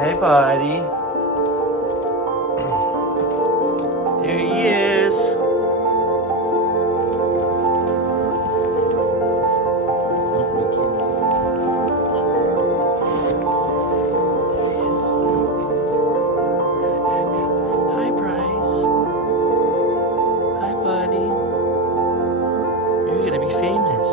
Hey, buddy. There he is. Oh, we can't see. There he is. Hi, Bryce. Hi, buddy. You're gonna be famous.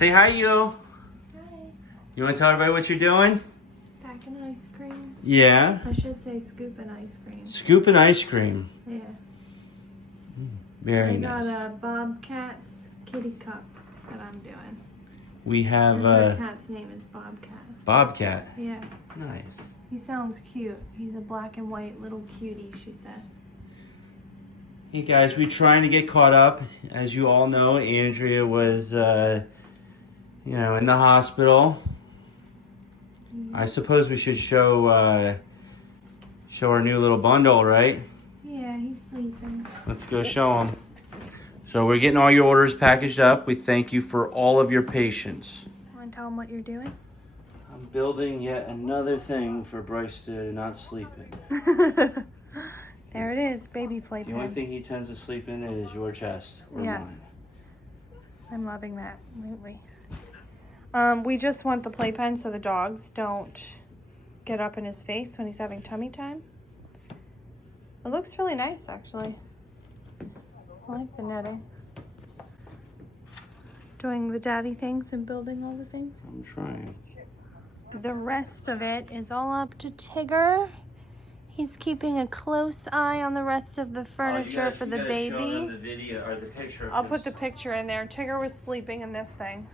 Say hi, you. Hi. You want to tell everybody what you're doing? Packing ice creams. Yeah. I should say scooping ice cream. Scooping ice cream. Yeah. Very I nice. got a Bobcat's kitty cup that I'm doing. We have The cat's name is Bobcat. Bobcat. Yeah. Nice. He sounds cute. He's a black and white little cutie, she said. Hey guys, we're trying to get caught up. As you all know, Andrea was, in the hospital. I suppose we should show our new little bundle, right? Yeah, he's sleeping. Let's go show him. So we're getting all your orders packaged up. We thank you for all of your patience. Want to tell him what you're doing? I'm building yet another thing for Bryce to not sleep in. There it is, baby playpen. The only thing he tends to sleep in is your chest. Or Yes. mine. I'm loving that lately. We just want the playpen so the dogs don't get up in his face when he's having tummy time. It looks really nice, actually. I like the netting. Doing the daddy things and building all the things. I'm trying. The rest of it is all up to Tigger. He's keeping a close eye on the rest of the furniture for the baby. Show them the video or the picture. I'll put the picture in there. Tigger was sleeping in this thing.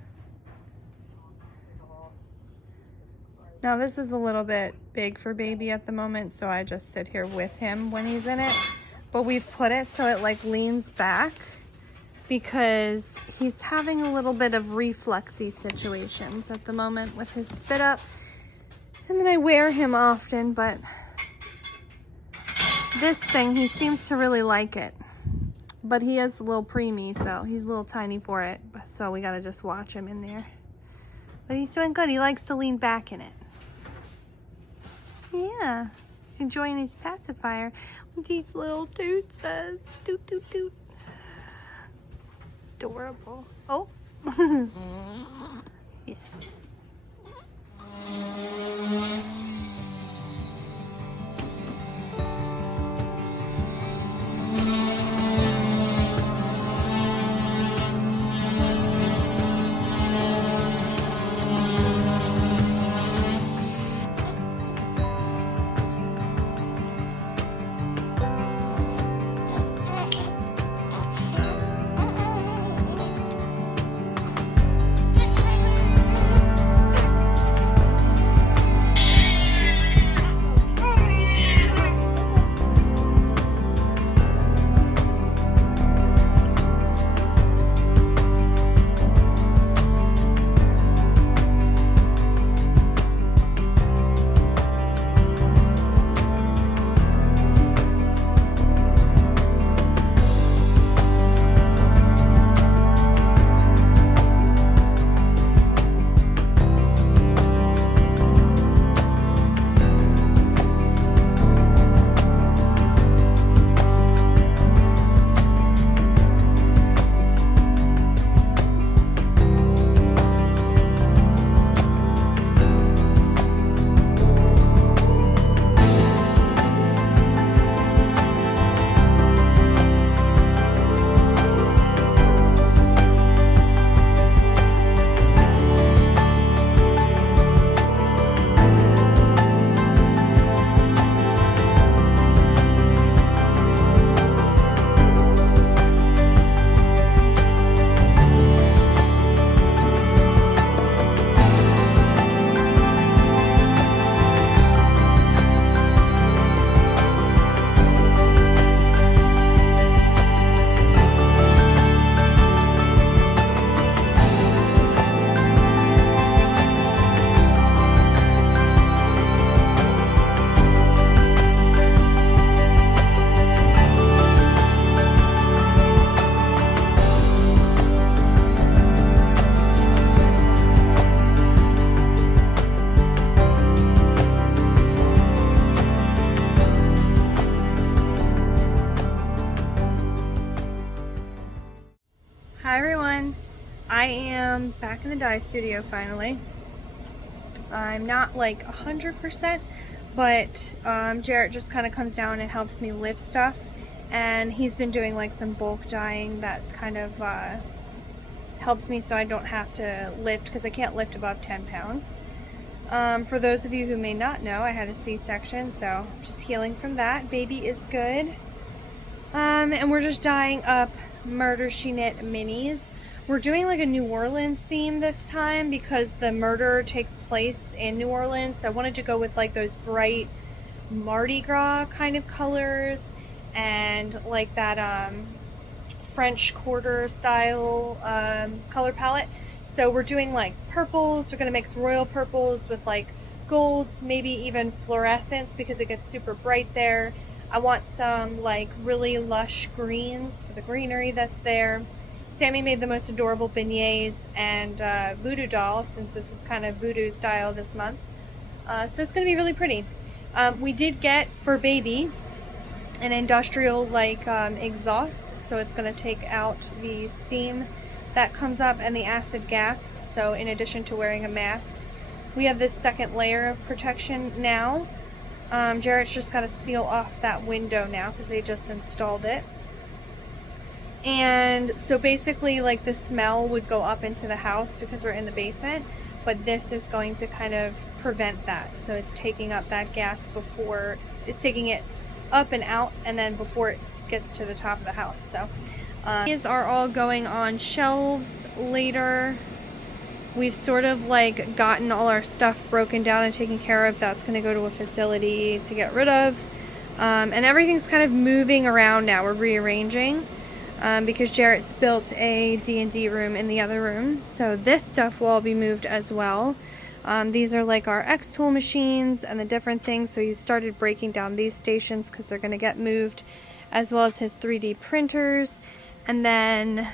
Now this is a little bit big for baby at the moment, so I just sit here with him when he's in it. But we've put it so it like leans back because he's having a little bit of refluxy situations at the moment with his spit up. And then I wear him often, but this thing, he seems to really like it. But he is a little preemie, so he's a little tiny for it. So we gotta just watch him in there. But he's doing good. He likes to lean back in it. Yeah, He's enjoying his pacifier with these little tootsies. Toot, toot, toot. Adorable. Oh. Yes. Hi everyone, I am back in the dye studio finally. I'm not like 100%, but Jarrett just kind of comes down and helps me lift stuff, and he's been doing like some bulk dyeing that's kind of helped me so I don't have to lift, because I can't lift above 10 pounds. For those of you who may not know, I had a C-section, so just healing from that. Baby is good. And we're just dyeing up Murder She Knit minis. We're doing like a New Orleans theme this time because the murder takes place in New Orleans, so I wanted to go with like those bright Mardi Gras kind of colors and like that French Quarter style color palette. So we're doing like purples. We're gonna mix royal purples with like golds, maybe even fluorescents because it gets super bright there. I want some like really lush greens for the greenery that's there. Sammy made the most adorable beignets and voodoo doll, since this is kind of voodoo style this month. So it's going to be really pretty. We did get for baby an industrial like exhaust, so it's going to take out the steam that comes up and the acid gas. So in addition to wearing a mask, we have this second layer of protection now. Jarrett's just got to seal off that window now because they just installed it. And so basically like the smell would go up into the house because we're in the basement, but this is going to kind of prevent that. So it's taking up that gas before, it's taking it up and out, and then before it gets to the top of the house. So these are all going on shelves later. We've sort of like gotten all our stuff broken down and taken care of. That's going to go to a facility to get rid of. And everything's kind of moving around now. We're rearranging because Jarrett's built a D&D room in the other room. So this stuff will all be moved as well. These are like our X-Tool machines and the different things. So he started breaking down these stations because they're going to get moved, as well as his 3D printers. And then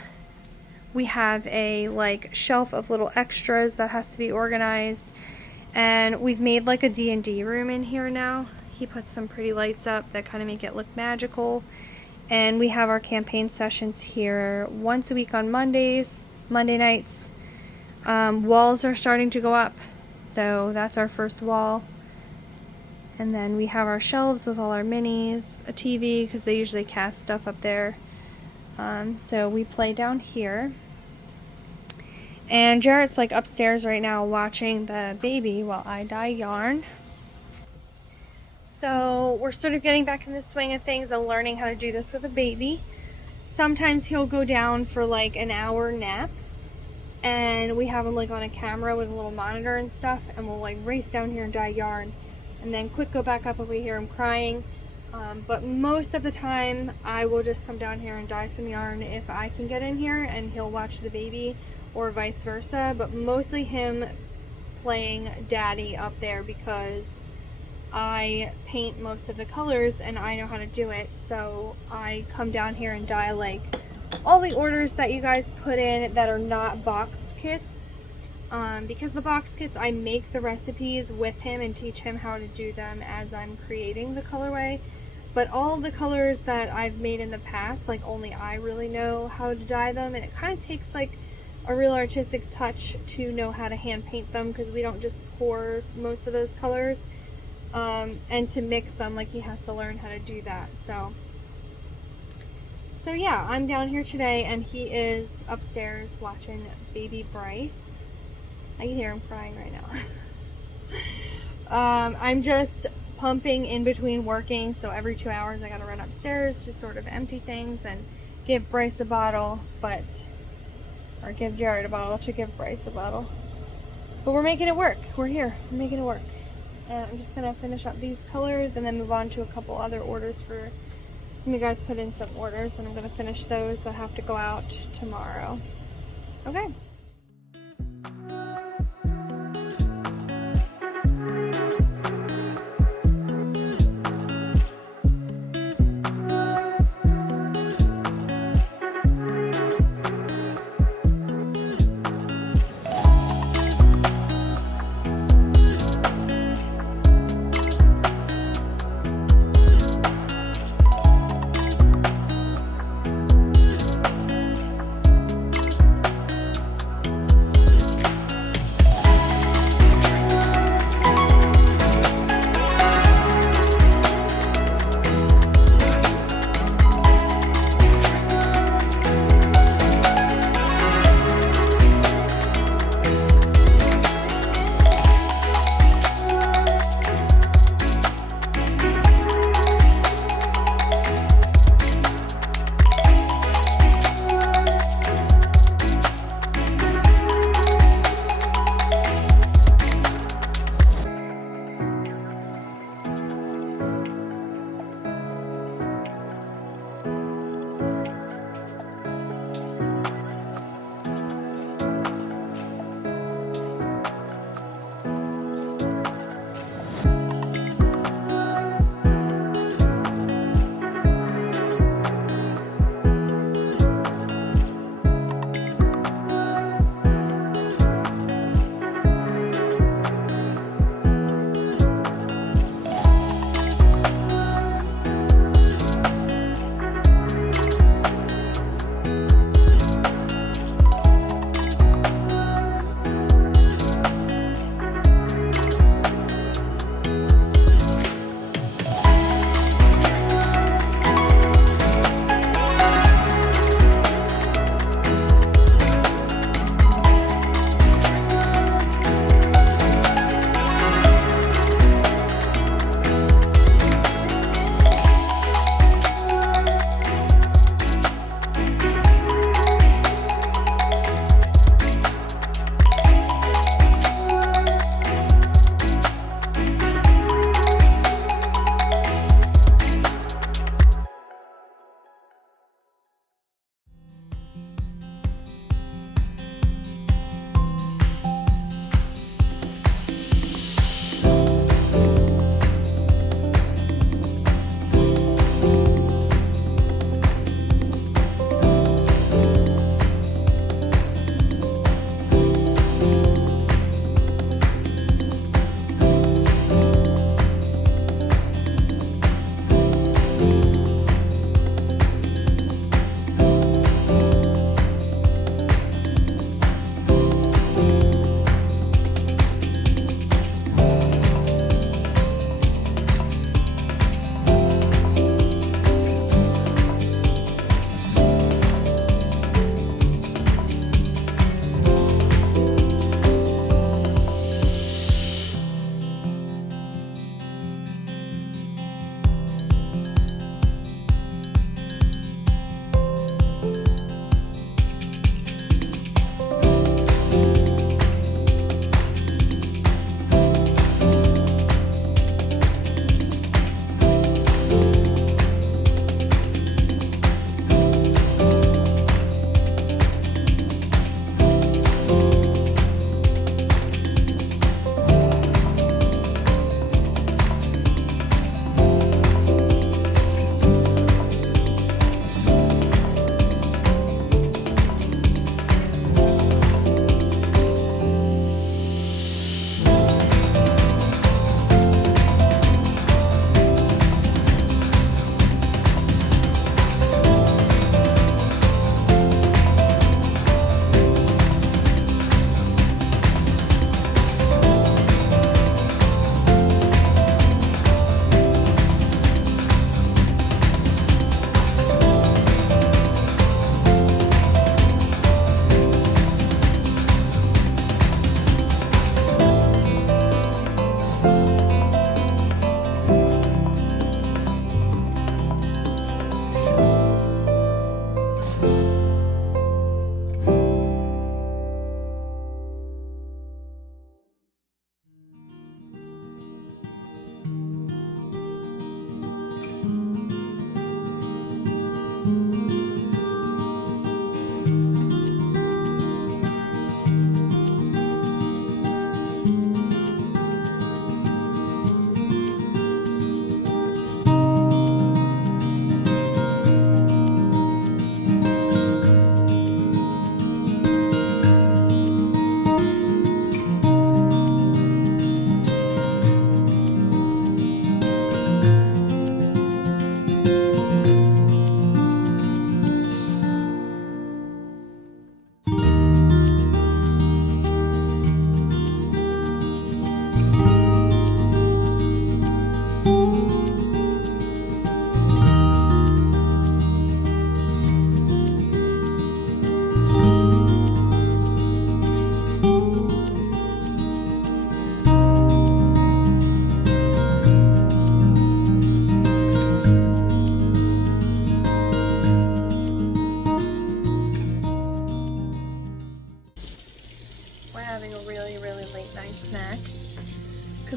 we have a like shelf of little extras that has to be organized, and we've made like a D&D room in here now. He put some pretty lights up that kind of make it look magical. And we have our campaign sessions here once a week on Monday nights. Walls are starting to go up, so that's our first wall. And then we have our shelves with all our minis, a TV, because they usually cast stuff up there. So we play down here. And Jarrett's like upstairs right now watching the baby while I dye yarn. So we're sort of getting back in the swing of things and learning how to do this with a baby. Sometimes he'll go down for like an hour nap, and we have him like on a camera with a little monitor and stuff, and we'll like race down here and dye yarn, and then quick go back up if we hear him crying. But most of the time I will just come down here and dye some yarn if I can get in here, and he'll watch the baby, or vice versa, but mostly him playing daddy up there because I paint most of the colors and I know how to do it. So I come down here and dye like all the orders that you guys put in that are not boxed kits, because the box kits, I make the recipes with him and teach him how to do them as I'm creating the colorway. But all the colors that I've made in the past, like only I really know how to dye them, and it kind of takes like a real artistic touch to know how to hand paint them, because we don't just pour most of those colors. And to mix them, like he has to learn how to do that. So yeah, I'm down here today and he is upstairs watching baby Bryce. I can hear him crying right now. I'm just pumping in between working, so every 2 hours I gotta run upstairs to sort of empty things and give Bryce a bottle, or give Jared a bottle to give Bryce a bottle. But we're making it work. We're here. We're making it work. And I'm just going to finish up these colors and then move on to a couple other orders for some of you guys put in some orders, and I'm going to finish those that have to go out tomorrow. Okay.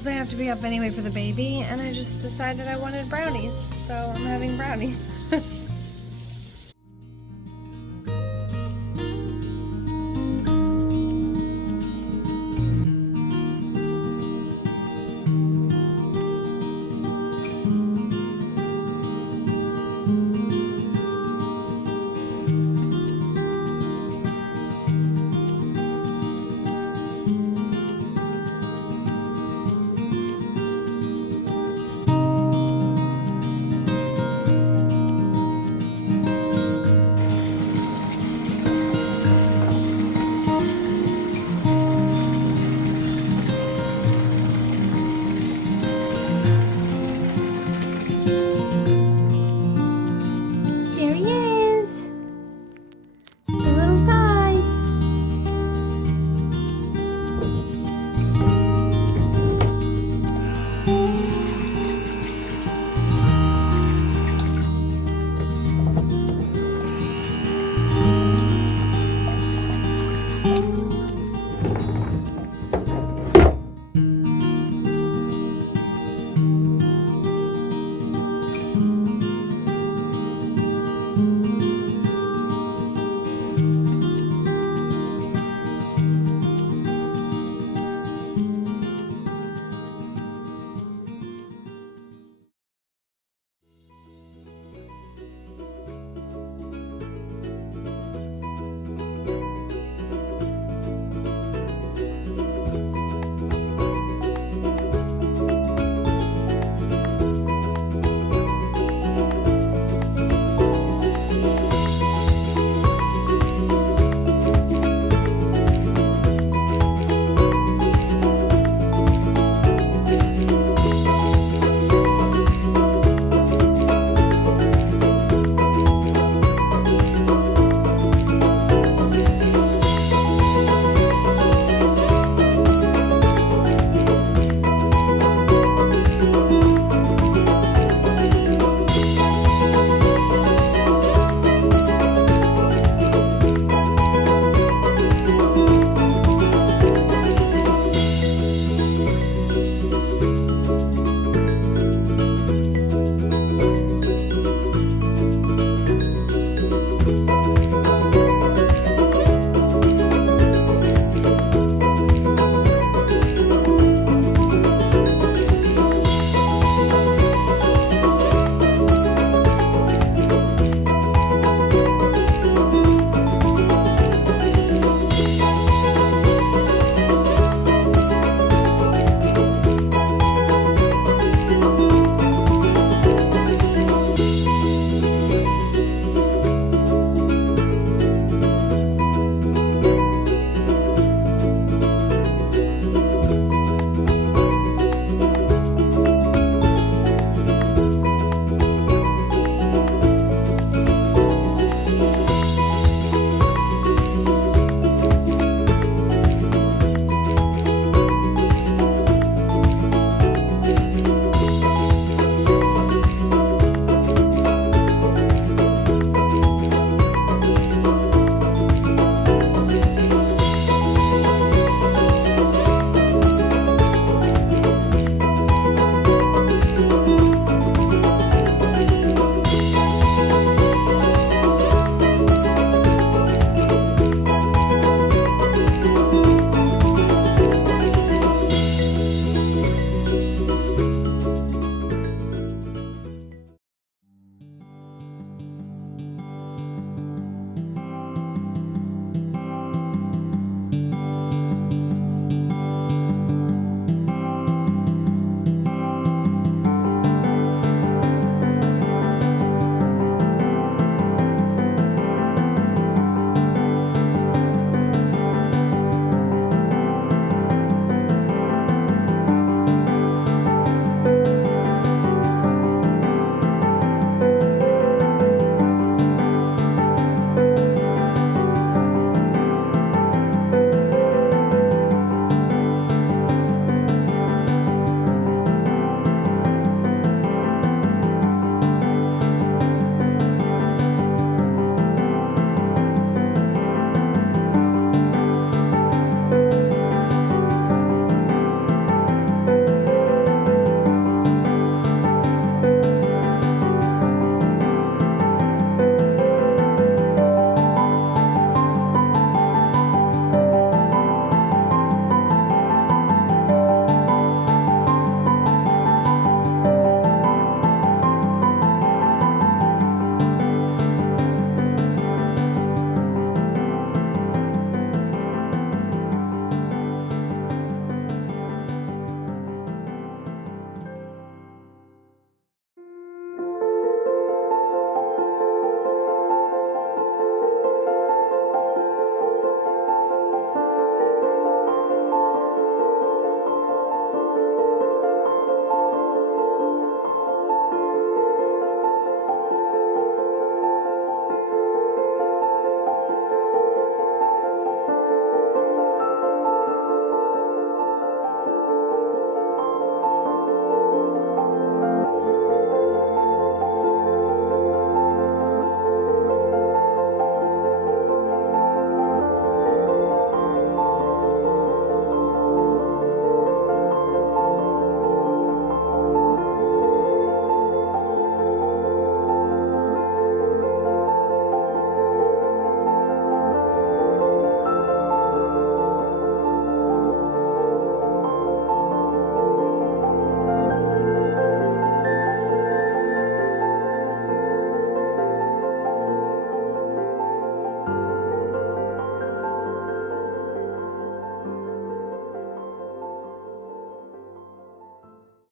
because I have to be up anyway for the baby, and I just decided I wanted brownies, so I'm having brownies.